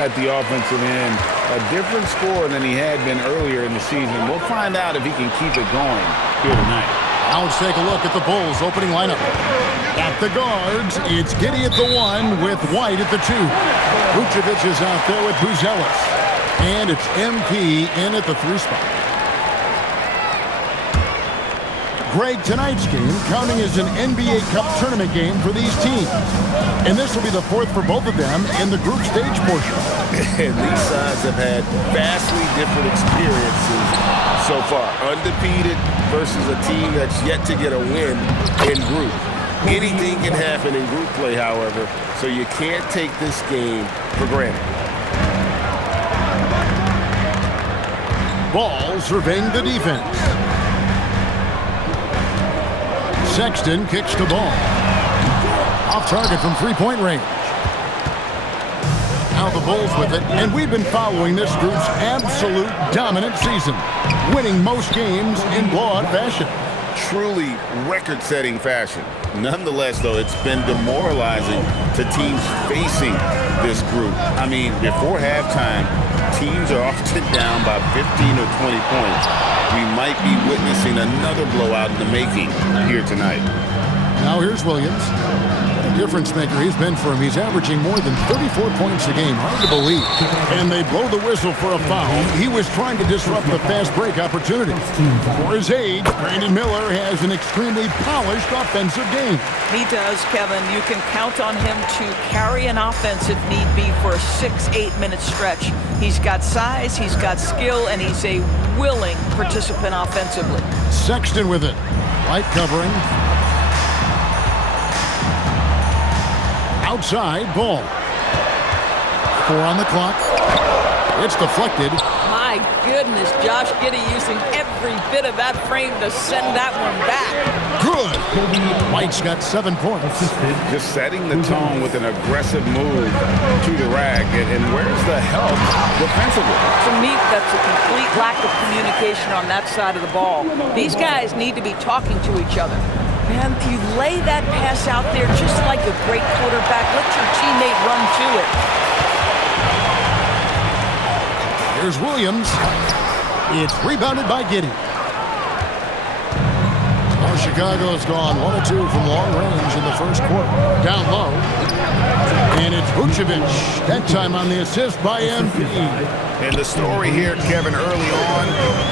at the offensive end. A different score than he had been earlier in the season. We'll find out if he can keep it going here tonight. Now let's take a look at the Bulls' opening lineup. At the guards, it's Giddey at the 1 with White at the 2. Vucevic is out there with Buzelis. And it's MP in at the 3 spot. Greg, tonight's game counting as an NBA Cup tournament game for these teams. And this will be the 4th for both of them in the group stage portion. And these sides have had vastly different experiences so far. Undefeated versus a team that's yet to get a win in group. Anything can happen in group play, however, so you can't take this game for granted. Ball surveying the defense. Sexton kicks the ball. Off target from three-point range. Now the Bulls with it, and we've been following this group's absolute dominant season, winning most games in blowout fashion. Truly record-setting fashion. Nonetheless, though, it's been demoralizing to teams facing this group. I mean, before halftime, teams are often down by 15 or 20 points. We might be witnessing another blowout in the making here tonight. Now here's Williams. Difference maker he's been for him. He's averaging more than 34 points a game. Hard to believe. And they blow the whistle for a foul. He was trying to disrupt the fast break opportunity. For his age, Brandon Miller has an extremely polished offensive game. He does, Kevin. You can count on him to carry an offense if need be for a 6-8 minute stretch. He's got size, he's got skill, and he's a willing participant offensively. Sexton with it. Light covering. Outside, ball. 4 on the clock. It's deflected. My goodness, Josh Giddey using every bit of that frame to send that one back. Good. White's got 7 points. Just setting the tone with an aggressive move to the rack. And where's the help defensively? To me, that's a complete lack of communication on that side of the ball. These guys need to be talking to each other. Man, you lay that pass out there just like a great quarterback. Let your teammate run to it. Here's Williams. It's rebounded by Giddey. Now Chicago's gone 1 of 2 from long range in the first quarter. Down low. And it's Vucevic. That time on the assist by MP. And the story here, Kevin, early on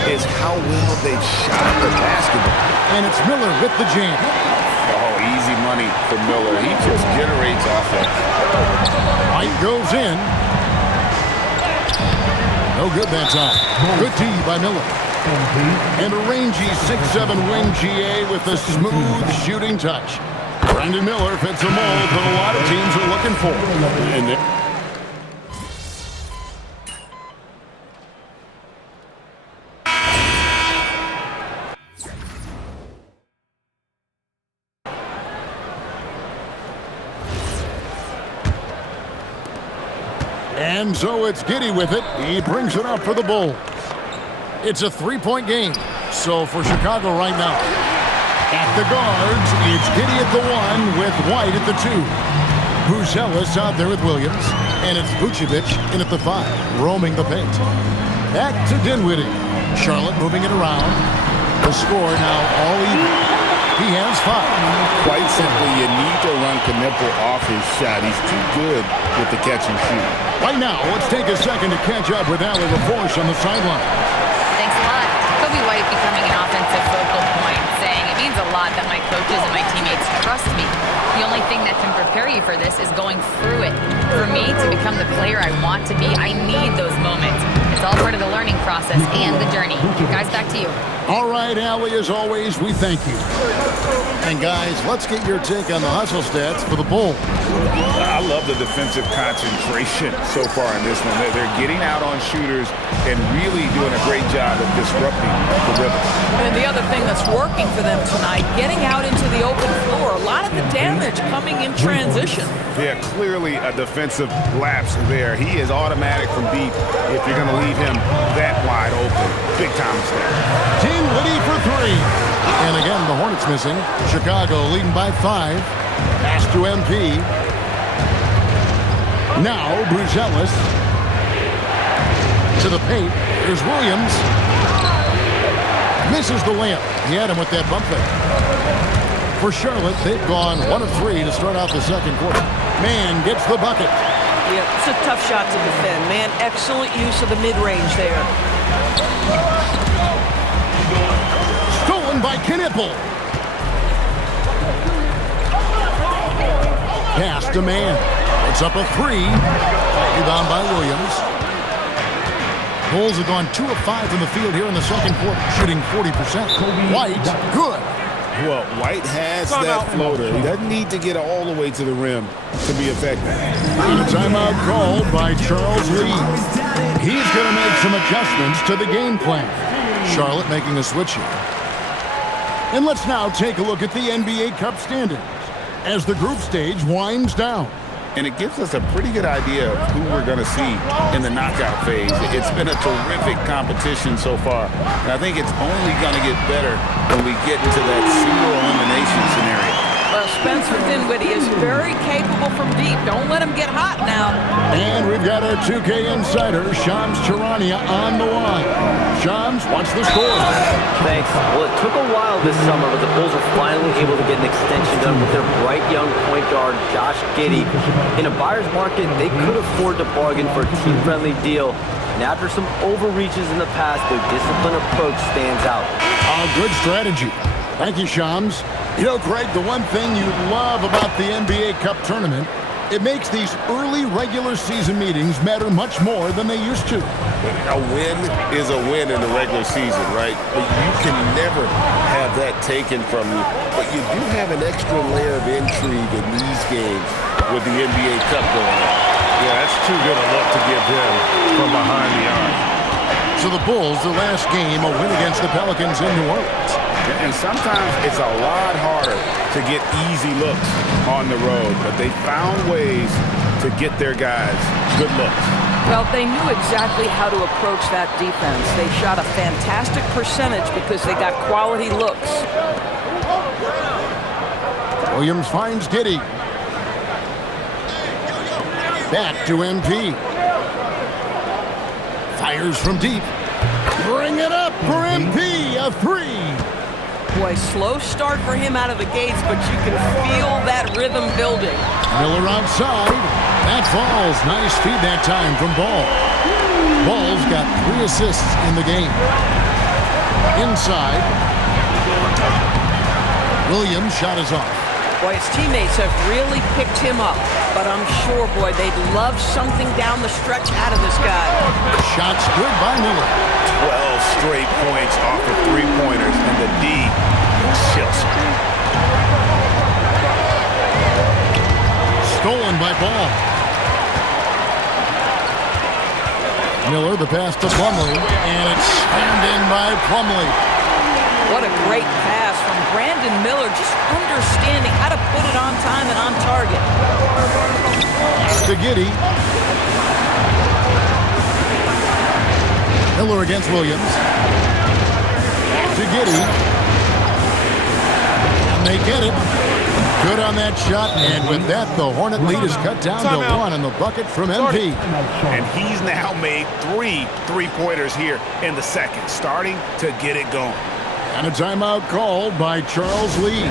is how well they've shot the basketball. And it's Miller with the jam. Oh, easy money for Miller. He just generates offense. White goes in. No good that time. Good D by Miller. And a rangy 6'7" wing GA with a smooth shooting touch. Brandon Miller fits a mold that a lot of teams are looking for. And so it's Giddey with it. He brings it up for the Bulls. It's a 3-point game. So for Chicago right now. At the guards, it's Giddey at the 1 with White at the 2. Buzelis out there with Williams. And it's Vucevic in at the 5, roaming the paint. Back to Dinwiddie. Charlotte moving it around. The score now all even. He has 5. Quite simply, you need to run Knipple off his shot. He's too good with the catch and shoot. Right now, let's take a second to catch up with Allie LaForce on the sideline. Thanks a lot. Kobe White becoming an offensive focal point, saying it means a lot that my coaches and my teammates trust me. The only thing that can prepare you for this is going through it. For me to become the player I want to be, I need those moments. It's all part of the learning process and the journey. Guys, back to you. All right, Allie, as always, we thank you. And guys, let's get your take on the hustle stats for the Bulls. I love the defensive concentration so far in this one. They're getting out on shooters and really doing a great job of disrupting the rhythm. And the other thing that's working for them tonight, getting out into the open floor. A lot of the damage coming in transition. Yeah, clearly a defensive lapse there. He is automatic from deep if you're going to leave him that wide open. Big time mistake. Dinwiddie for 3. And again, the Hornets missing. Chicago leading by 5. Pass to MP. Now Buzelis. To the paint. Here's Williams. Misses the layup. He had him with that bump fake. For Charlotte, they've gone 1 of 3 to start out the second quarter. Mann gets the bucket. Yeah, it's a tough shot to defend. Man, excellent use of the mid-range there. Stolen by Knipple. Pass to Mann. It's up a 3. Rebound by Williams. Bulls have gone 2 of 5 from the field here in the second quarter, shooting 40%. White, good. Well, White has that floater. He doesn't need to get all the way to the rim to be effective. And a timeout called by Charles Lee. He's going to make some adjustments to the game plan. Charlotte making a switch here. And let's now take a look at the NBA Cup standings as the group stage winds down. And it gives us a pretty good idea of who we're going to see in the knockout phase. It's been a terrific competition so far. And I think it's only going to get better when we get into that single elimination scenario. Well, Spencer Dinwiddie is very capable from deep. Don't let him get hot now. And we've got our 2K insider, Shams Charania, on the line. Shams, what's the score? Thanks. Well, it took a while this summer, but the Bulls were finally able to get an extension done with their bright young point guard, Josh Giddey. In a buyer's market, they could afford to bargain for a team-friendly deal. And after some overreaches in the past, their disciplined approach stands out. A good strategy. Thank you, Shams. You know, Greg, the one thing you love about the NBA Cup tournament, it makes these early regular season meetings matter much more than they used to. A win is a win in the regular season, right? But you can never have that taken from you. But you do have an extra layer of intrigue in these games with the NBA Cup going on. Yeah, that's too good a look to give them from behind the arc. So the Bulls, their last game, a win against the Pelicans in New Orleans. And sometimes it's a lot harder to get easy looks on the road, but they found ways to get their guys good looks. Well, they knew exactly how to approach that defense. They shot a fantastic percentage because they got quality looks. Williams finds Giddey. Back to MP. Fires from deep. Bring it up for MP. A 3. Boy, slow start for him out of the gates, but you can feel that rhythm building. Miller outside. That falls. Nice feed that time from Ball. Ball's got 3 assists in the game. Inside. Williams' shot is off. Boy, his teammates have really picked him up, but I'm sure, boy, they'd love something down the stretch out of this guy. Shots good by Miller. 12 straight points off of three-pointers, and the D chills. Stolen by Ball. Miller, the pass to Plumlee, and it's slammed in by Plumlee. What a great pass from Brandon Miller, just understanding how to put it on time and on target. To Giddey. Miller against Williams. To Giddey. And they get it. Good on that shot, and with that, the Hornet lead is cut down to 1 in the bucket from MP. And he's now made 3 three-pointers here in the second, starting to get it going. And a timeout called by Charles Lee.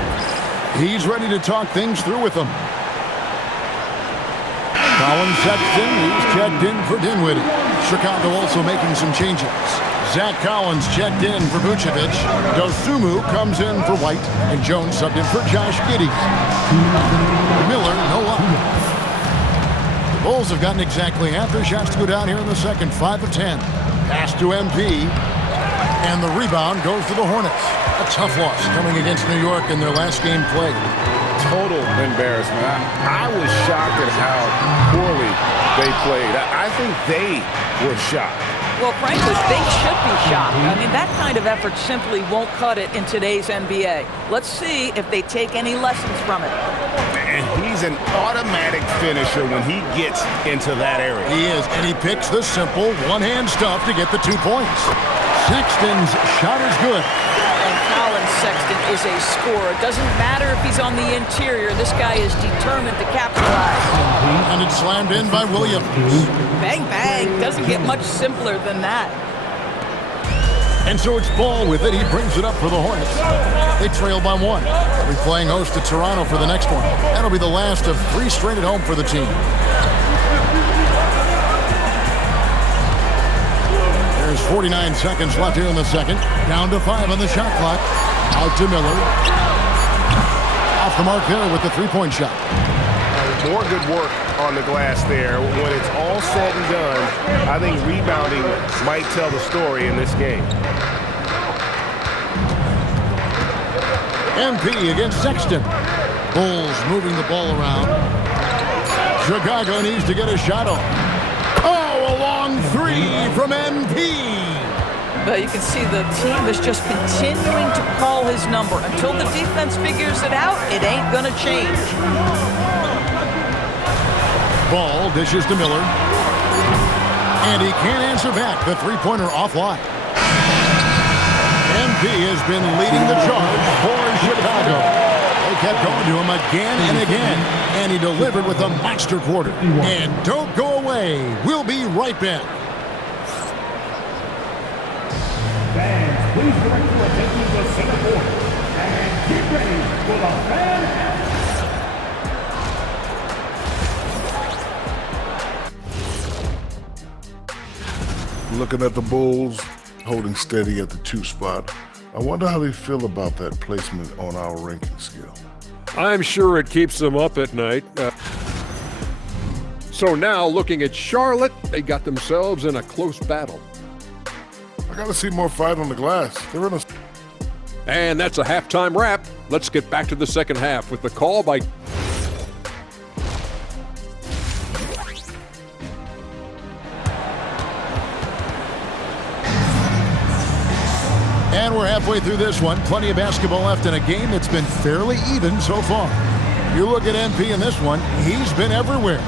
He's ready to talk things through with them. Collins Sexton, he's checked in for Dinwiddie. Chicago also making some changes. Zach Collins checked in for Vucevic. Dosunmu comes in for White. And Jones subbed in for Josh Giddey. Miller, no luck. The Bulls have gotten exactly half their shots to go down here in the second. 5 of 10. Pass to MP. And the rebound goes to the Hornets. A tough loss coming against New York in their last game played. Total embarrassment. I was shocked at how poorly they played. I think they were shocked. Well, frankly, they should be shocked. I mean, that kind of effort simply won't cut it in today's NBA. Let's see if they take any lessons from it. And he's an automatic finisher when he gets into that area. He is, and he picks the simple one-hand stuff to get the 2 points. Sexton's shot is good. And Colin Sexton is a scorer. Doesn't matter if he's on the interior. This guy is determined to capitalize. And it's slammed in by Williams. Bang, bang. Doesn't get much simpler than that. And so it's Ball with it. He brings it up for the Hornets. They trail by 1. They'll be playing host to Toronto for the next one. That'll be the last of 3 straight at home for the team. There's 49 seconds left here in the second. Down to 5 on the shot clock. Out to Miller. Off the mark there with the three-point shot. More good work on the glass there. When it's all said and done, I think rebounding might tell the story in this game. MP against Sexton. Bulls moving the ball around. Chicago needs to get a shot off. Oh, a long 3 from MP. But you can see the team is just continuing to call his number. Until the defense figures it out, it ain't going to change. Ball dishes to Miller. And he can't answer back. The three-pointer offline. MP has been leading the charge for Chicago. They kept going to him again and again. And he delivered with a monster quarter. And don't go away. We'll be right back. Fans, please direct your attention to center court and get ready for the fan. Looking at the Bulls, holding steady at the 2 spot. I wonder how they feel about that placement on our ranking scale. I'm sure it keeps them up at night. So now, looking at Charlotte, they got themselves in a close battle. I gotta see more fight on the glass. They're in a... And that's a halftime wrap. Let's get back to the second half with the call by... And we're halfway through this one. Plenty of basketball left in a game that's been fairly even so far. You look at MP in this one, he's been everywhere.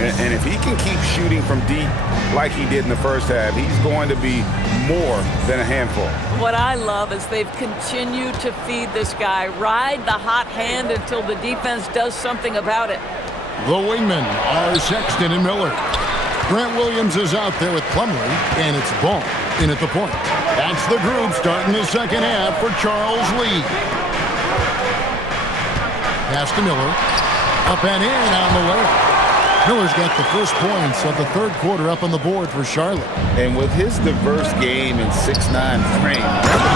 And if he can keep shooting from deep like he did in the first half, he's going to be more than a handful. What I love is they've continued to feed this guy. Ride the hot hand until the defense does something about it. The wingmen are Sexton and Miller. Grant Williams is out there with Plumlee, and it's Ball in at the point. That's the group starting the second half for Charles Lee. Pass to Miller. Up and in on the layup. Miller's got the first points of the third quarter up on the board for Charlotte. And with his diverse game and 6'9" frame,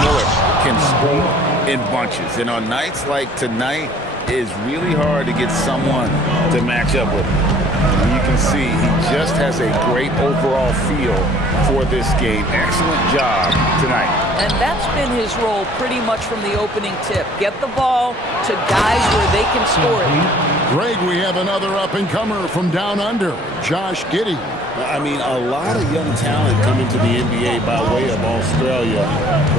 Miller can score in bunches. And on nights like tonight, it's really hard to get someone to match up with him. And you can see he just has a great overall feel for this game. Excellent job tonight. And that's been his role pretty much from the opening tip. Get the ball to guys where they can score it. Greg, we have another up-and-comer from down under, Josh Giddey. I mean, a lot of young talent coming to the NBA by way of Australia.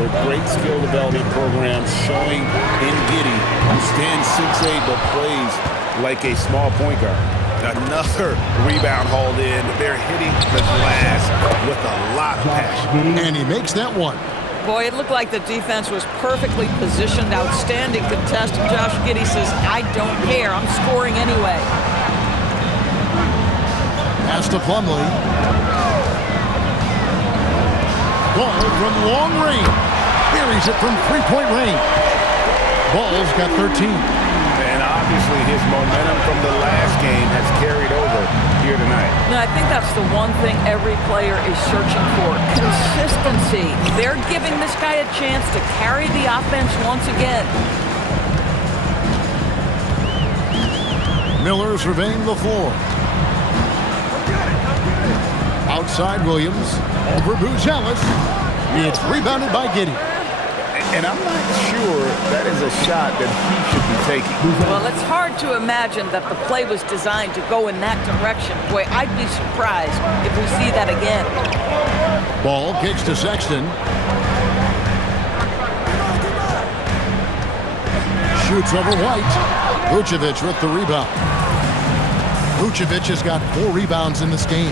With great skill development programs showing in Giddey, who stands 6'8", but plays like a small point guard. Another rebound hauled in. They're hitting the glass with a lot of passion. And he makes that one. Boy, it looked like the defense was perfectly positioned. Outstanding contest. And Josh Giddey says, I don't care. I'm scoring anyway. Pass to Plumlee. Ball from long range. Buries it from three-point range. Ball's got 13. And obviously his momentum from the last game has carried over here tonight. And I think that's the one thing every player is searching for. Consistency. They're giving this guy a chance to carry the offense once again. Miller surveying the floor. Outside Williams. Over Buzelis. It's rebounded by Giddey. And I'm not sure that is a shot that he should be taking. Well, it's hard to imagine that the play was designed to go in that direction. Boy, I'd be surprised if we see that again. Ball kicks to Sexton. Shoots over White. Vucevic with the rebound. Vucevic has got 4 rebounds in this game.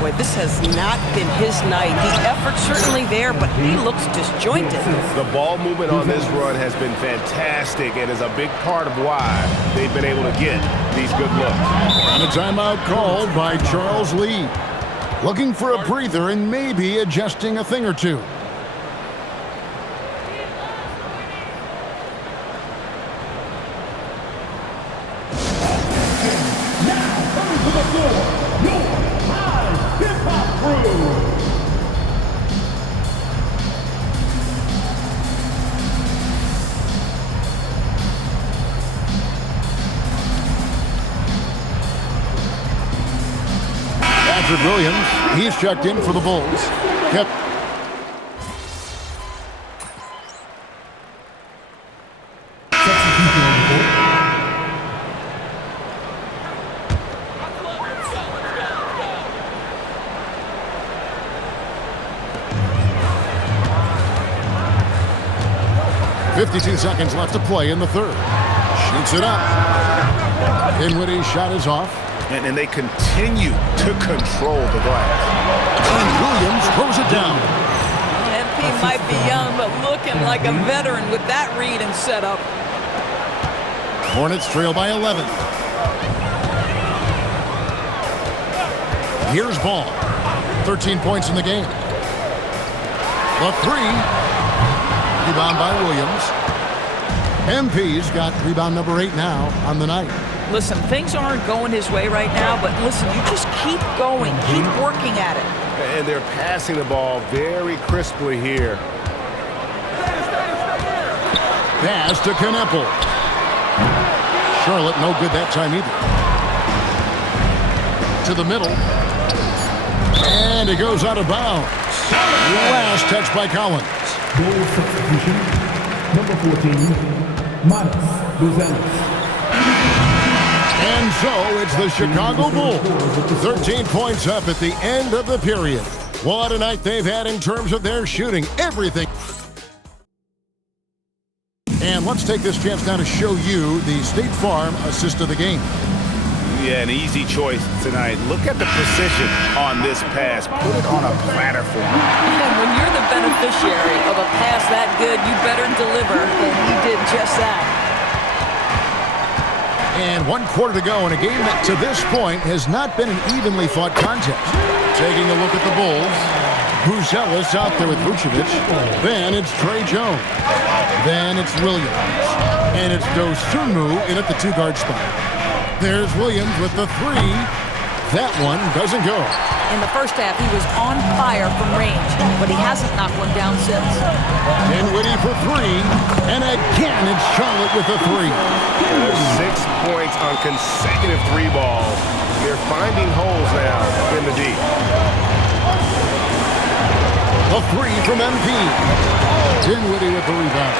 Boy, this has not been his night. The effort's certainly there, but he looks disjointed. The ball movement on this run has been fantastic and is a big part of why they've been able to get these good looks. And a timeout called by Charles Lee. Looking for a breather and maybe adjusting a thing or two. Williams, he's checked in for the Bulls. Yep. .52 seconds left to play in the third. Shoots it up. Dinwiddie's shot is off. And they continue to control the glass. And Williams throws it down. MP might be young, but looking like a veteran with that read and setup. Hornets trail by 11. Here's Ball. 13 points in the game. The three. Rebound by Williams. MP's got rebound number 8 now on the night. Listen, things aren't going his way right now, but listen, you just keep going, keep working at it. And they're passing the ball very crisply here. Pass to Kneppel. Charlotte no good that time either. To the middle. And it goes out of bounds. Last touch by Collins. Goal substitution, number 14, Matas Buzelis. And so it's the Chicago Bulls. 13 points up at the end of the period. What a night they've had in terms of their shooting. Everything. And let's take this chance now to show you the State Farm assist of the game. Yeah, an easy choice tonight. Look at the precision on this pass. Put it on a platter for him. And when you're the beneficiary of a pass that good, you better deliver, and he did just that. And 1 quarter to go in a game that to this point has not been an evenly fought contest. Taking a look at the Bulls. Buzelis out there with Vucevic. Then it's Trey Jones. Then it's Williams. And it's Dosunmu in at the 2-guard spot. There's Williams with the 3. That one doesn't go. In the first half, he was on fire from range, but he hasn't knocked one down since. Dinwiddie for 3. And again, it's Charlotte with the 3. There's 6 points on consecutive 3 balls. They're finding holes now in the D. A 3 from MP. Dinwiddie with the rebound.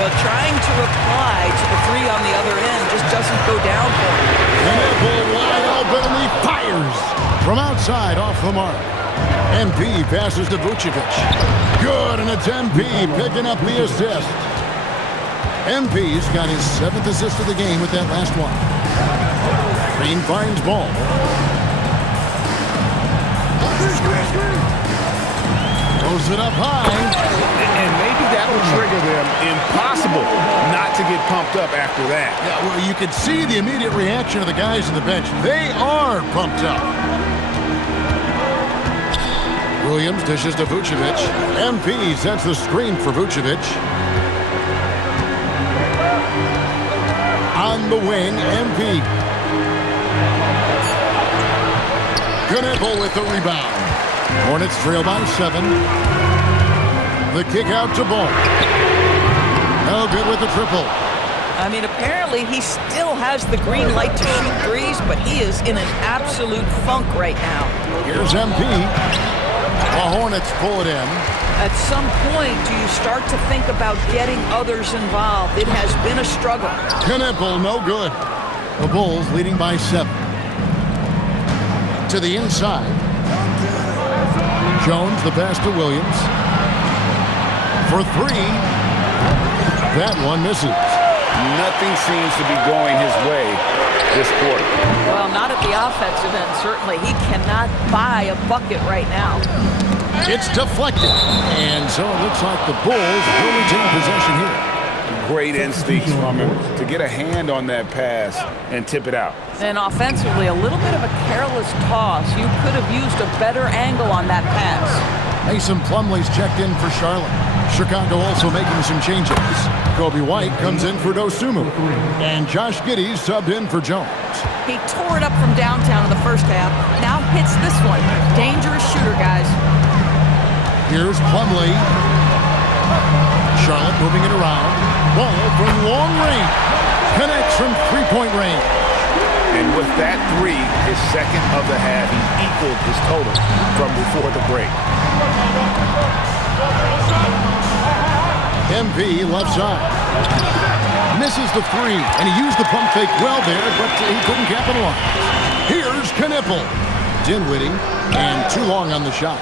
Well, trying to reply to the 3 on the other end just doesn't go down for him. Kneppel wide open and he fires from outside off the mark. MP passes to Vucevic. Good, and it's MP picking up the assist. MP's got his 7th assist of the game with that last one. Green finds Ball. Throws it up high. And maybe that'll trigger them. Impossible not to get pumped up after that. Yeah, well, you can see the immediate reaction of the guys on the bench. They are pumped up. Williams dishes to Vucevic. MP sets the screen for Vucevic. On the wing, MP. Kneppel with the rebound. Hornets trail by 7. The kick out to Ball. No good with the triple. I mean, apparently he still has the green light to shoot threes, but he is in an absolute funk right now. Here's MP. The Hornets pull it in. At some point, do you start to think about getting others involved? It has been a struggle. Kneppel, no good. The Bulls leading by 7. To the inside. Jones, the pass to Williams. For 3. That one misses. Nothing seems to be going his way this quarter. Well, not at the offensive end, certainly. He cannot buy a bucket right now. It's deflected. And so it looks like the Bulls will retain possession here. Great instincts from him to get a hand on that pass and tip it out. And offensively, a little bit of a careless toss. You could have used a better angle on that pass. Mason Plumlee's checked in for Charlotte. Chicago also making some changes. Kobe White comes in for Dosunmu. And Josh Giddey subbed in for Jones. He tore it up from downtown in the first half. Now hits this one. Dangerous shooter, guys. Here's Plumlee. Charlotte moving it around. Ball from long range. Connects from three-point range. And with that three, his second of the half, he equaled his total from before the break. MP left side. Misses the three, and he used the pump fake well there, but he couldn't capitalize. Here's Knipple. Dinwiddie, and too long on the shot.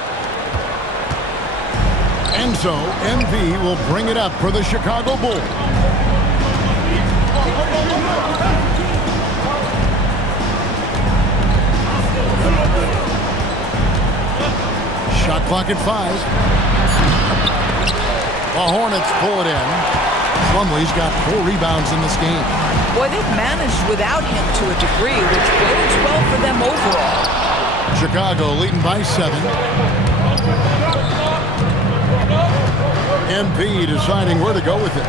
And so, MP will bring it up for the Chicago Bulls. Shot clock at 5. The Hornets pull it in. Plumlee's got 4 rebounds in this game. Boy, they've managed without him to a degree, which bodes well for them overall. Chicago leading by 7. MP deciding where to go with it.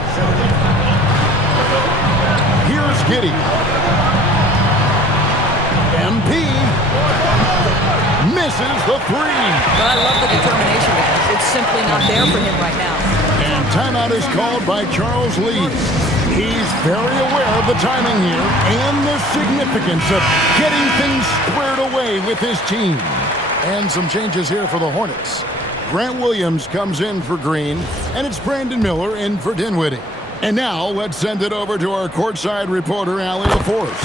Here's Giddey. MP misses the 3. But I love the determination, guys. It's simply not there for him right now. And timeout is called by Charles Lee. He's very aware of the timing here and the significance of getting things squared away with his team. And some changes here for the Hornets. Grant Williams comes in for Green, and it's Brandon Miller in for Dinwiddie. And now let's send it over to our courtside reporter, Allie LaForce.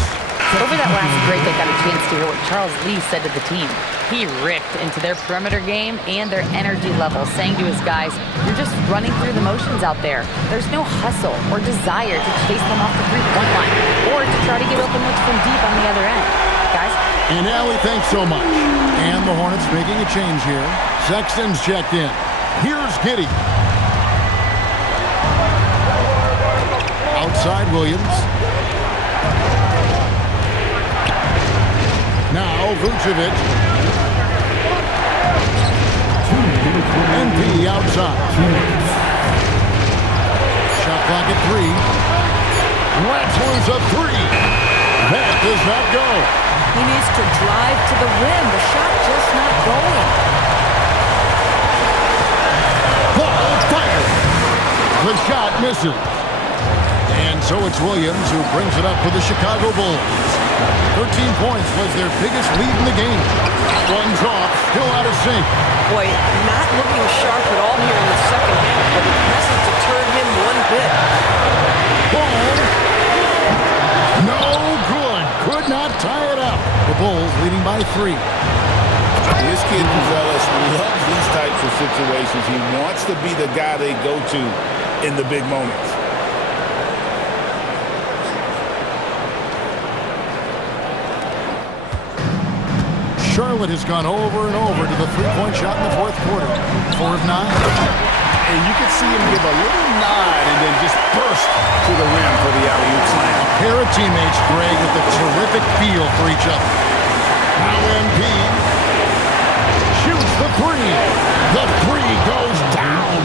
Over that last break, I got a chance to hear what Charles Lee said to the team. He ripped into their perimeter game and their energy level, saying to his guys, "You're just running through the motions out there. There's no hustle or desire to chase them off the three-point line or to try to get open looks from deep on the other end. Guys?" And Allie, thanks so much. And the Hornets making a change here. Sexton's checked in. Here's Giddey. Outside Williams. Now Vucevic. MP outside. Shot clock at 3. Rattler's a 3. That does not go. He needs to drive to the rim. The shot just not going. Ball fired. The shot misses. And so it's Williams who brings it up for the Chicago Bulls. 13 points was their biggest lead in the game. Runs off, still out of sync. Boy, not looking sharp at all here in the second half, but it hasn't deterred him one bit. Ball. No good. Could not tie it up. The Bulls leading by 3. This kid Gonzalez loves these types of situations. He wants to be the guy they go to in the big moments. Charlotte has gone over and over to the three-point shot in the fourth quarter. 4 of 9. And you can see him give a little nod and then just burst to the rim for the alley-oop slam. A pair of teammates, Greg, with a terrific feel for each other. Now MP shoots the 3. The 3 goes down.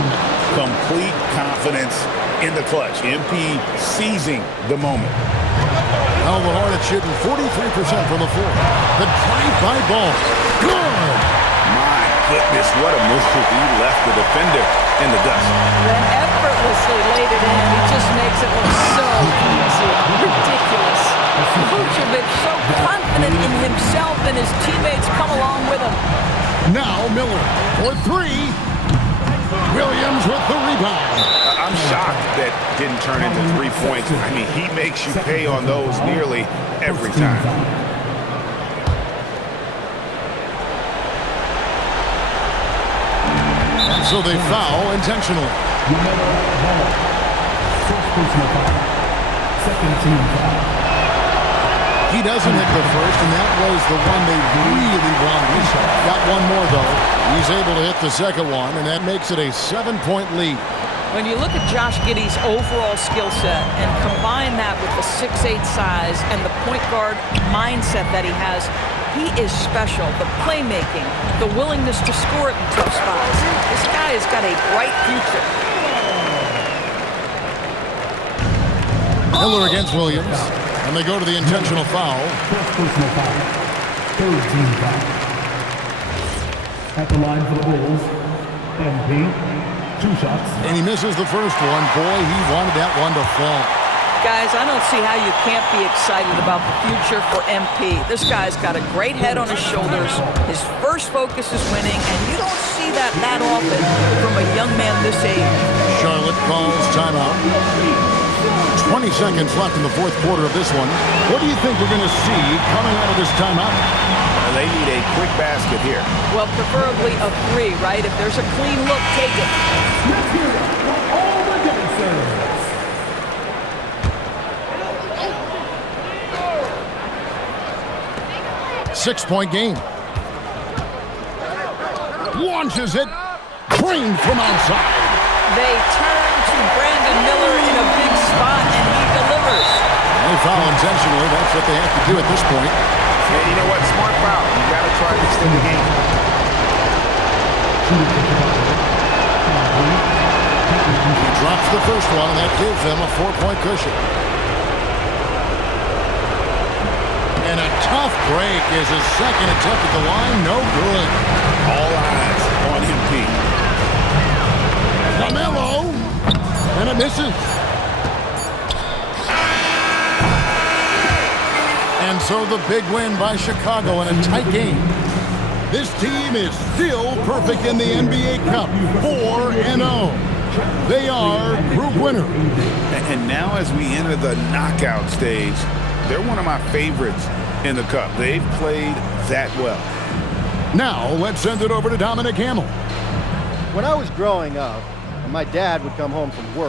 Complete confidence in the clutch. MP seizing the moment. Now the Hornets shooting 43% from the floor. The drive-by ball. Good. My goodness, what a move. He left the defender in the dust. Then effortlessly laid it in. He just makes it look so easy. Ridiculous. Vucevic so confident in himself, and his teammates come along with him. Now Miller for 3. Williams with the rebound. I'm shocked that didn't turn into 3 points. I mean, he makes you pay on those nearly every time. So they foul intentionally. Second team foul. He doesn't hit the first, and that was the one they really wanted. He's got one more, though. He's able to hit the second one, and that makes it a 7-point lead. When you look at Josh Giddey's overall skill set and combine that with the 6'8" size and the point guard mindset that he has, he is special. The playmaking, the willingness to score it in tough spots. This guy has got a bright future. Miller against Williams, and they go to the intentional foul. First personal foul. Third team foul. At the line for the Bulls, MP. 2 shots. And he misses the first one. Boy, he wanted that one to fall. Guys, I don't see how you can't be excited about the future for MP. This guy's got a great head on his shoulders. His first focus is winning, and you don't see that often from a young man this age. Charlotte calls timeout. 20 seconds left in the fourth quarter of this one. What do you think we're going to see coming out of this timeout? They need a quick basket here. Well, preferably a 3, right? If there's a clean look, take it. Let's hear it for all the dancers. Six-point game. Launches it. Drained from outside. They turn to Brandon Miller in a big spot, and he delivers. They foul intentionally. That's what they have to do at this point. And you know what? Smart foul. You got to try to extend the game. He drops the first one, and that gives them a 4-point cushion. And a tough break is his second attempt at the line. No good. All eyes on MP. LaMelo. And it misses. And so the big win by Chicago in a tight game. This team is still perfect in the NBA Cup. 4-0. They are group winner. And now as we enter the knockout stage, they're one of my favorites in the Cup. They've played that well. Now let's send it over to Dominic Hamill. When I was growing up, and my dad would come home from work,